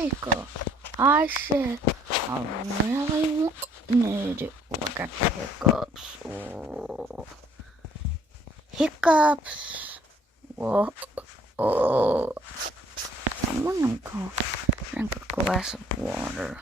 Mika, I said I really wanted it. Oh, I got the hiccups. Oh. Hiccups. Whoa. Oh. I'm gonna go drink a glass of water.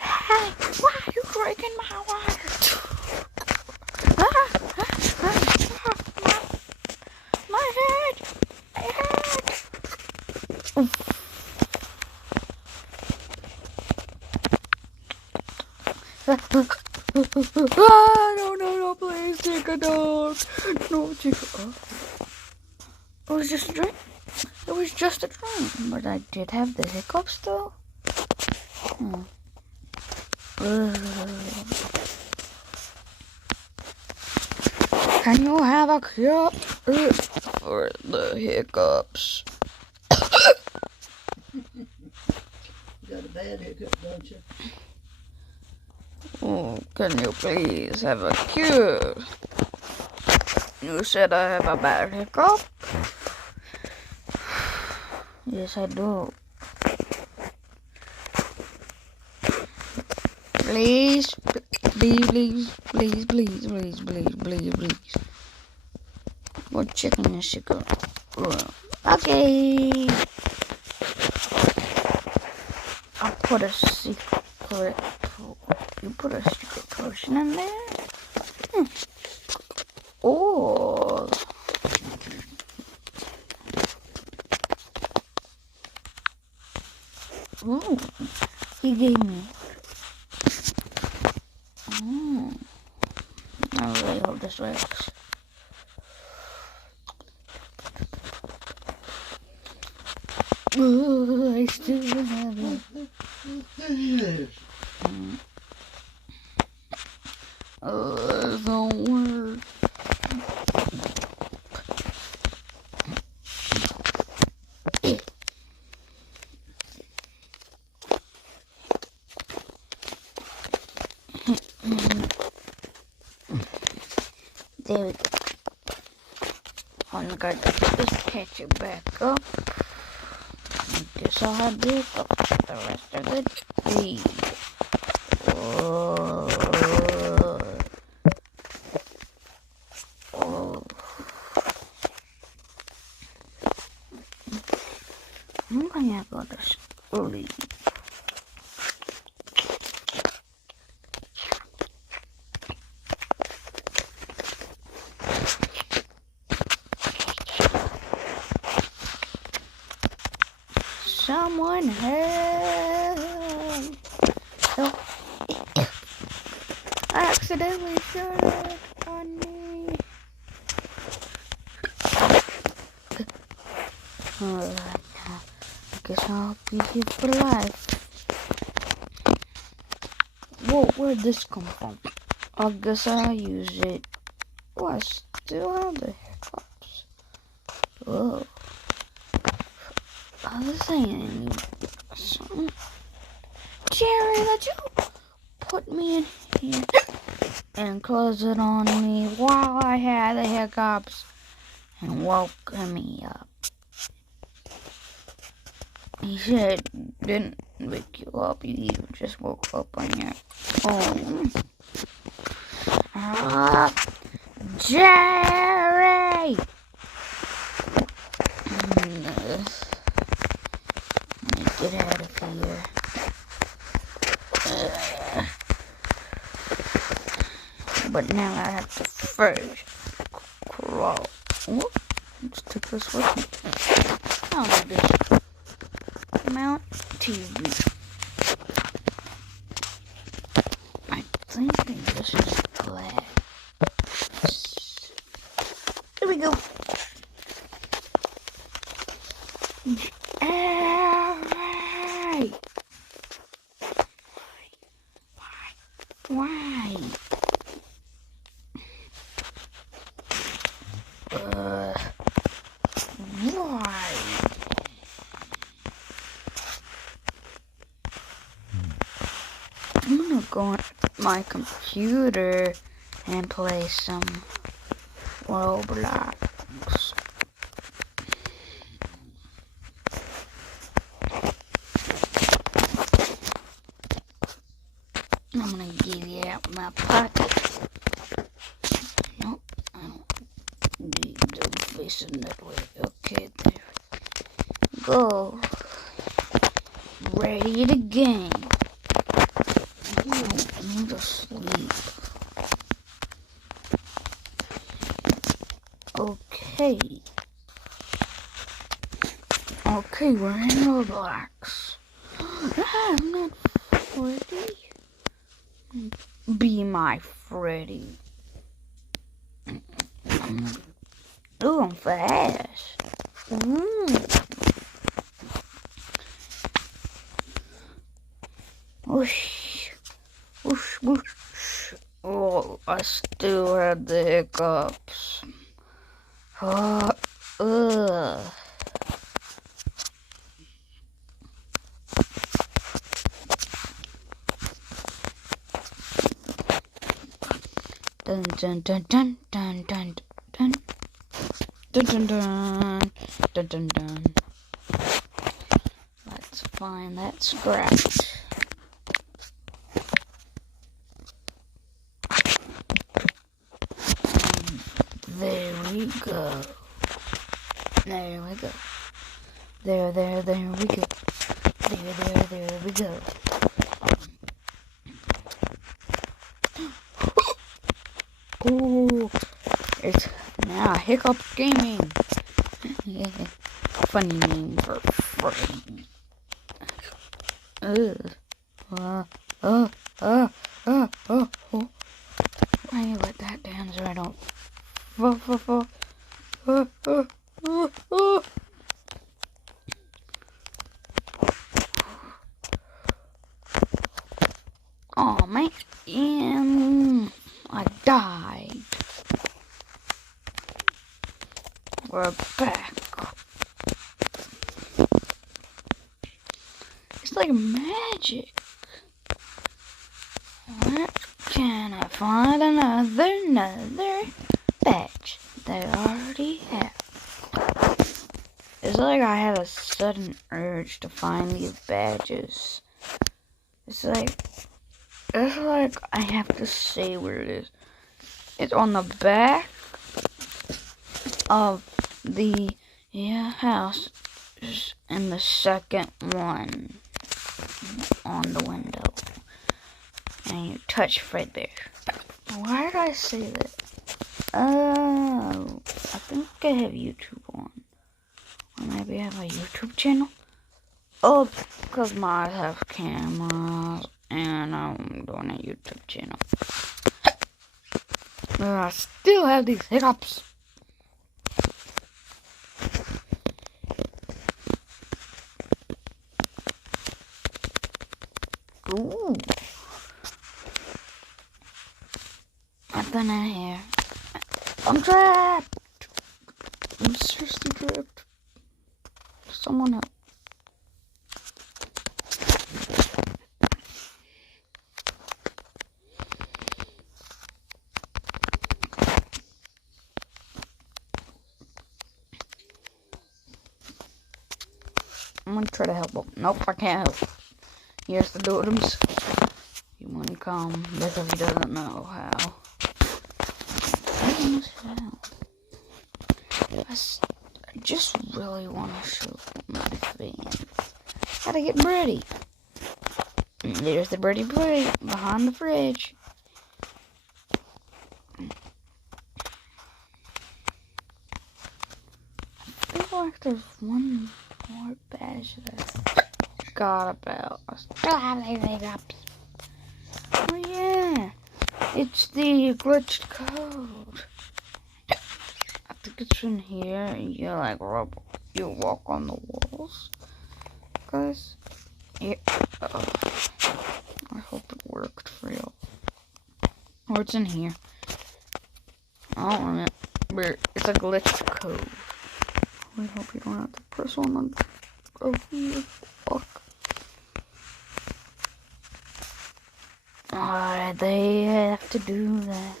Hey, why are you drinking my water? My head! My head! No, please take a dog. No, take a... It was just a drink. It was just a drink. But I did have the hiccups though. Can you have a cure for the hiccups? You got a bad hiccup, don't you? Oh, can you please have a cure? You said I have a bad hiccup? Yes, I do. Please. What chicken is she going? Okay. I'll put a secret. You put a secret potion in there? Oh. Ooh. He gave me. I really hope this works. Ooh, I still have it. It don't work. There we go. Oh my god, just catch it back up. I guess I'll have to for the rest of the day. Oh. I'm gonna go to sleep. Someone help! Oh. I accidentally shot it on me. Alright, I guess I'll be here for life. Whoa, where'd this come from? I guess I'll use it. Oh, I still have the hiccups. Whoa. This ain't something. Jerry, let you put me in here and close it on me while I had the hiccups and woke me up. He said didn't wake you up, you just woke up on your own. Jerry! Get out of here. But now I have to first crawl. Whoop. Let's take this with me. I'll do this. Mount TV. I think this is glass. Here we go. Why? Why? I'm gonna go on my computer and play some Roblox. I'm gonna get it out my pocket. Nope, I don't need them facing that way. Okay, there we go. Ready to game. I need to sleep. Okay. Okay, we're in Roblox. I'm not Freddy. Be my Freddy. Ooh, I'm fast. Whoosh. Whoosh, whoosh. Oh, I still had the hiccups. Ugh. Dun dun dun dun dun dun dun dun dun dun dun dun dun. Let's find that scratch. There we go. There we go. There we go. There we go. Oh, it's now Hiccup Gaming. Yeah, funny name for Freddy. I need to let that down so I don't. Oh man, I died. We're back. It's like magic. Where can I find another badge that I already have? It's like I had a sudden urge to find these badges. It's like I have to say where it is. It's on the back of the house and the second one on the window. And you touch Fredbear. Why did I say that? Oh, I think I have YouTube on. Or maybe I have a YouTube channel. Oh, because mine have cameras and I'm doing a YouTube channel. But I still have these hiccups. Ooh. Nothing in here. I'm trapped. I'm seriously trapped. Someone help. I'm gonna try to help him. Nope, I can't help. He has to do it himself. He wouldn't come because he doesn't know how. I just really want to show my fans how to get Birdie. There's the Birdie behind the fridge. I feel like there's one more badge that I forgot about. I still have these hiccups. Oh yeah, it's the glitched code. I think it's in here. You like you walk on the walls, guys. Yeah. I hope it worked for you. Or it's in here. I don't remember. It's a glitched code. I hope you don't have to press on the fuck. Alright, they have to do that.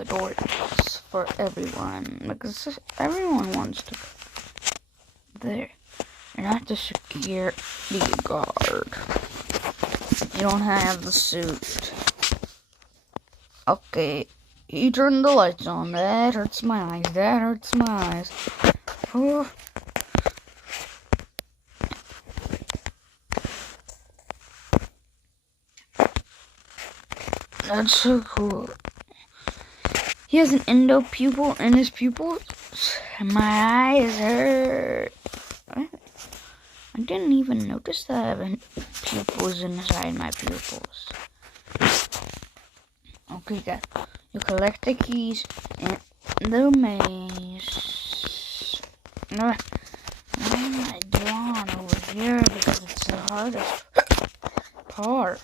the doors for everyone, because everyone wants to go there. You're not the security guard. You don't have the suit. Okay, you turned the lights on. That hurts my eyes. That hurts my eyes. Oh. That's so cool. He has an endo pupil in his pupils. My eyes hurt. I didn't even notice that I have pupils inside my pupils. Okay, guys. You collect the keys in the maze. No, I drawn over here because it's the hardest part.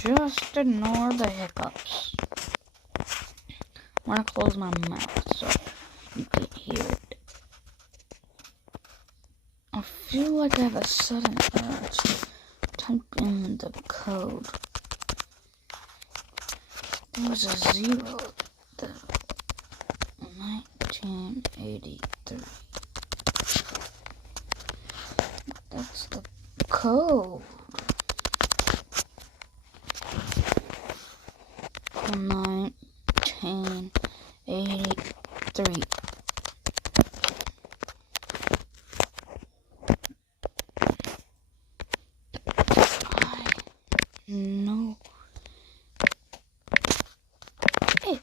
Just ignore the hiccups. I want to close my mouth so you can hear it. I feel like I have a sudden urge to type in the code. There was a 0. The 1983. That's the code. 1983. I know it.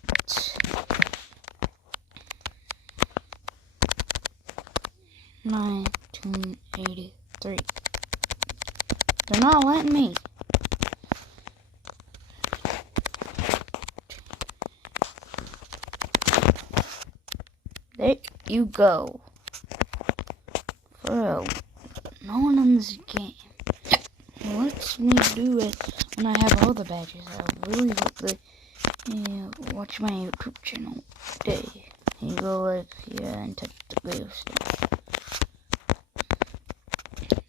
1983. They're not letting me. There you go. Bro, no one in this game lets me do it when I have all the badges. I really hope they watch my YouTube channel today. You go like here and touch the ghost.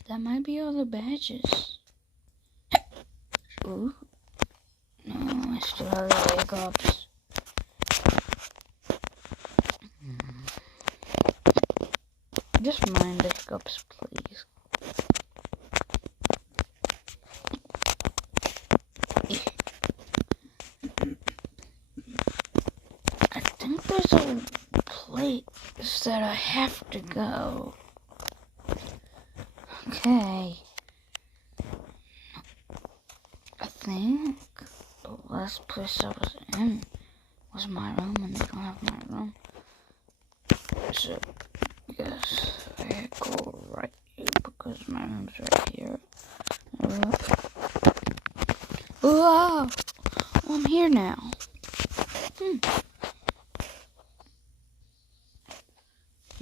That might be all the badges. Ooh. No, I still have the hiccups. Just mind the hiccups, please. I think there's a place that I have to go. Okay. I think the last place I was in was my room, and they don't have my room. So, yes, I go right here because my room's right here. Oh, I'm here now.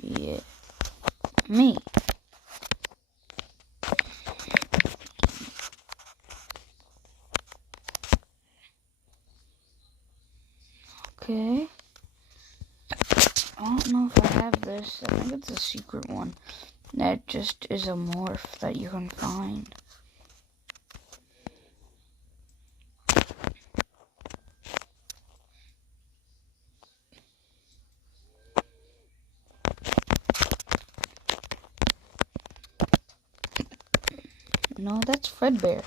Yeah, me. Okay. I don't know if I have this. I think it's a secret one. That just is a morph that you can find. No, that's Fredbear.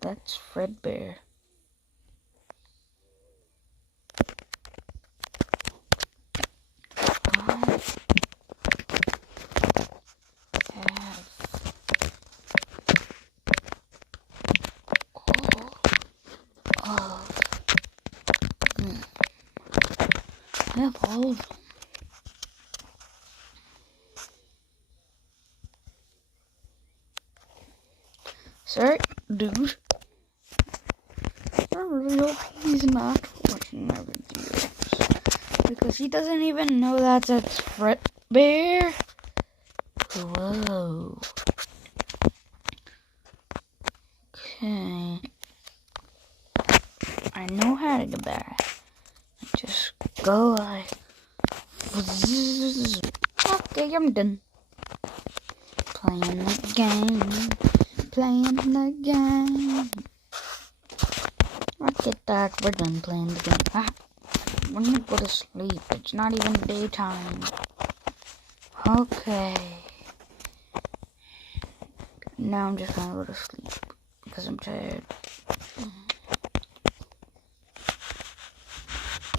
That's Fredbear. I have all of them. Sorry, dude. I really hope he's not watching my videos. Because he doesn't even know that's Fredbear. Whoa. Okay. I know how to get back. Just go like... Okay, I'm done. Playing the game. Playing the game. Look at that. We're done playing the game. Ah, we're gonna go to sleep. It's not even daytime. Okay. Now I'm just gonna go to sleep because I'm tired.